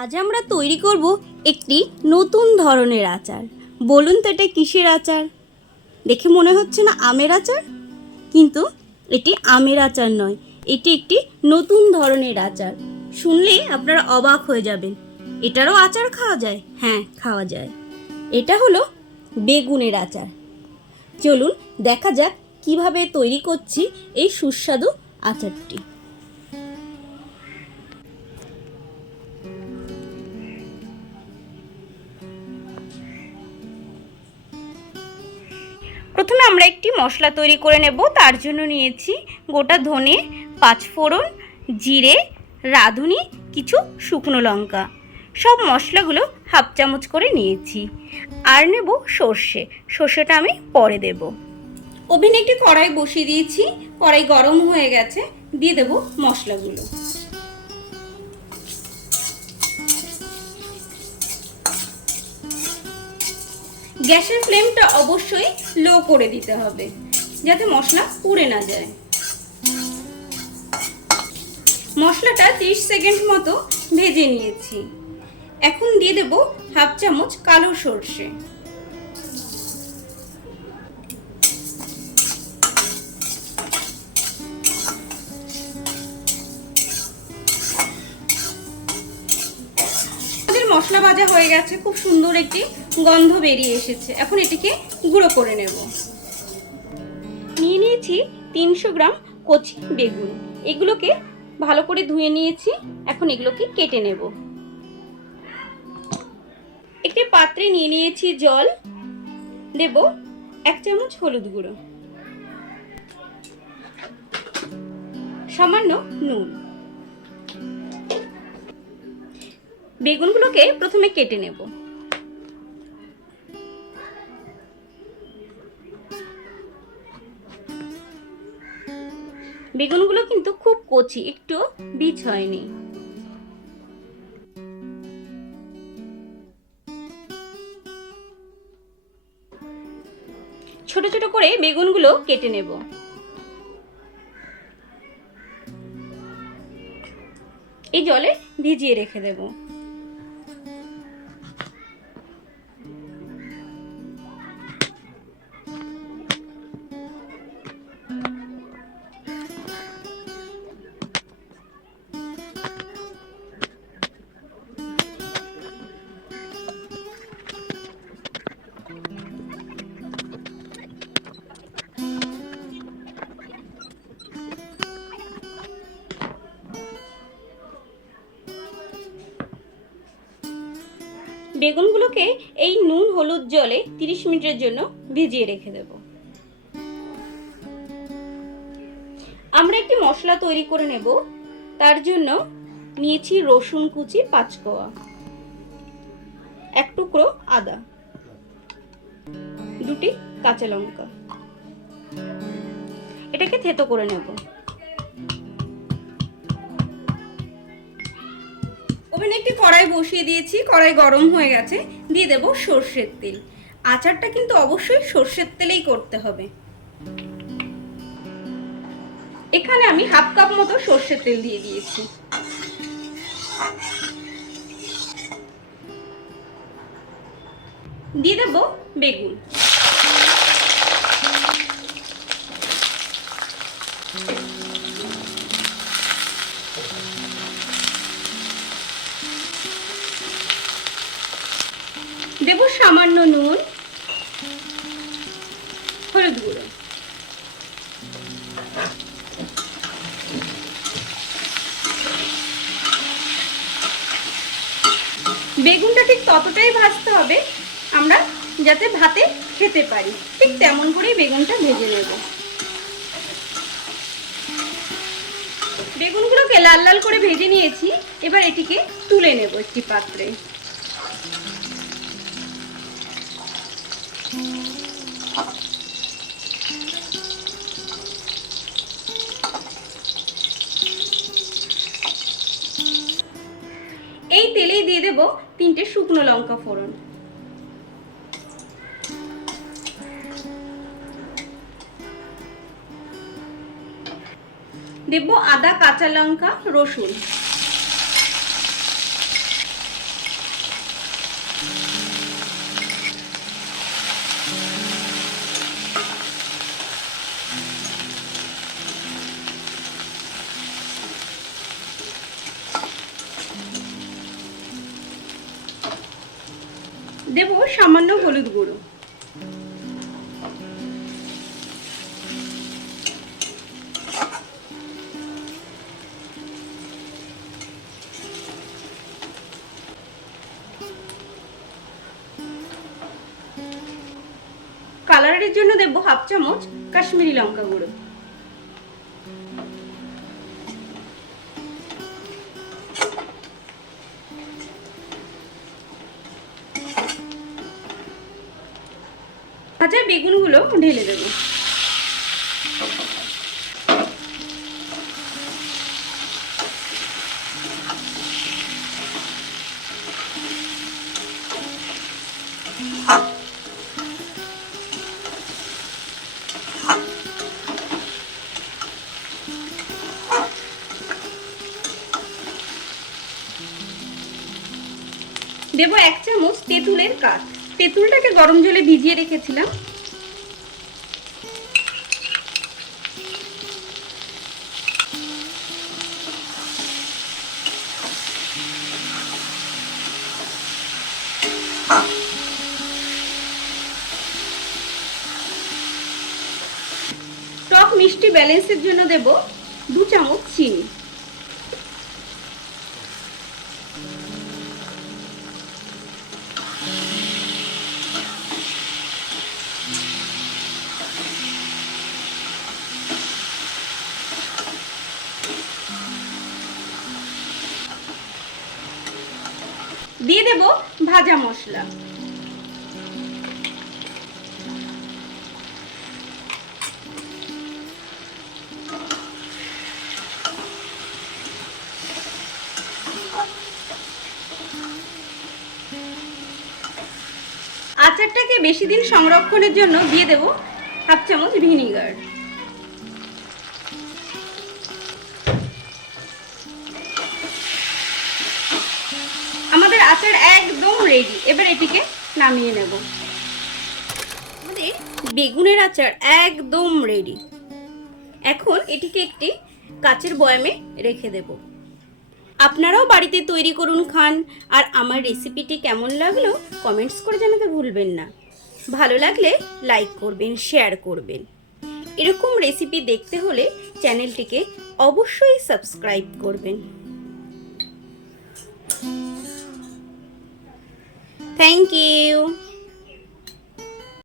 আজ আমরা তৈরি করব একটি নতুন ধরনের আচার। বলুন তো এটা কিসের আচার? দেখে মনে হচ্ছে না আমের আচার? কিন্তু এটি আমের আচার নয়, এটি একটি নতুন ধরনের আচার। শুনলে আপনারা অবাক হয়ে যাবেন, এটারও আচার খাওয়া যায়? হ্যাঁ খাওয়া যায়। এটা হলো বেগুনের আচার। চলুন দেখা যাক কীভাবে তৈরি করছি এই সুস্বাদু আচারটি। প্রথমে আমরা একটি মশলা তৈরি করে নেব, তার জন্য নিয়েছি গোটা ধনে পাঁচফোড়ন জিরে, রাঁধুনি, কিছু শুকনো লঙ্কা। সব মশলাগুলো হাফ চামচ করে নিয়েছি। আর নেব সর্ষে, সর্ষেটা আমি পরে দেব। ওভেনে একটি কড়াই বসিয়ে দিয়েছি, কড়াই গরম হয়ে গেছে, দিয়ে দেব মশলাগুলো। গ্যাসের ফ্লেমটা অবশ্যই লো করে দিতে হবে, যাতে মশলা পুড়ে না যায়। মশলাটা 30 সেকেন্ড মতো ভেজে নিয়েছি। এখন দিয়ে দেব হাফ চামচ কালো সর্ষে। মশলা ভাজা হয়ে গেছে, খুব সুন্দর একটি গন্ধ বেরিয়ে এসেছে। এখন এটিকে গুঁড়ো করে নেব। নিয়ে নিয়েছি তিনশো গ্রাম কচি বেগুন। এগুলোকে ভালো করে ধুয়ে নিয়েছি। এখন এগুলোকে কেটে নেব। একটি পাত্রে নিয়ে নিয়েছি জল। দেব এক চামচ হলুদ গুঁড়ো। সামান্য নুন। বেগুনগুলোকে প্রথমে কেটে নেব। বেগুনগুলো কিন্তু খুব কচি, একটু বীজ হয়নি। ছোট ছোট করে বেগুনগুলো কেটে নেব। এই জলে ভিজিয়ে রেখে দেবো। বেগুনগুলোকে এই নুন হলুদ জলে 30 মিনিটের জন্য ভিজিয়ে রেখে দেব। আমরা একটি মশলা তৈরি করে নেব। তার জন্য নিয়েছি রসুন কুচি, পাঁচ কোয়া। এক টুকরো আদা। দুটি কাঁচা লঙ্কা। এটাকে থেতো করে নেব। ওভেনে একটি কড়াই বসিয়ে দিয়েছি, কড়াই গরম হয়ে গেছে, দিয়ে দেব সর্ষের তেল। আচারটা কিন্তু অবশ্যই সর্ষের তেলেই করতে হবে। এখানে আমি হাফ কাপ মতো সর্ষের তেল দিয়ে দিয়েছি। দিয়ে দেব বেগুন। দেব সামান্য নুন, হলুদ গুঁড়ো। বেগুনটা ঠিক ততটাই ভাজতে হবে, আমরা যাতে ভাতে খেতে পারি। ঠিক তেমন করেই বেগুনটা ভেজে নেব। বেগুনগুলোকে লাল লাল করে ভেজে নিয়েছি, এবার এটিকে তুলে নেব একটি পাত্রে। এই তেলেই দিয়ে দেব তিনটে শুকনো লঙ্কা ফোড়ন। দেব আদা কাঁচা লঙ্কা রসুন। সামান্য হলুদ গুঁড়ো। কালারের জন্য দেব হাফ চামচ কাশ্মীরি লঙ্কা গুঁড়ো। ভাজা বেগুনগুলো ঢেলে দেবো। দেবো এক চামচ তেঁতুলের কাঠ। তেঁতুলটাকে গরম জলে ভিজিয়ে রেখেছিলাম। টক মিষ্টি ব্যালেন্সের জন্য দেব দু চামচ চিনি। দিয়ে দেব ভাজা মশলা। আচারটাকে বেশি দিন সংরক্ষণের জন্য দিয়ে দেব হাফ চামচ ভিনিগার। একদম রেডি এবার এটিকে নামিয়ে নেব। আমাদের বেগুনের আচার একদম রেডি এখন এটিকে একটি কাচের বয়ামে রেখে দেব। আপনারাও বাড়িতে তৈরি করুন খান। আর আমার রেসিপিটি কেমন লাগল কমেন্টস করে জানাতে ভুলবেন না। ভালো লাগলে লাইক করবেন শেয়ার করবেন। এরকম রেসিপি দেখতে হলে চ্যানেলটিকে অবশ্যই সাবস্ক্রাইব করবেন। Thank you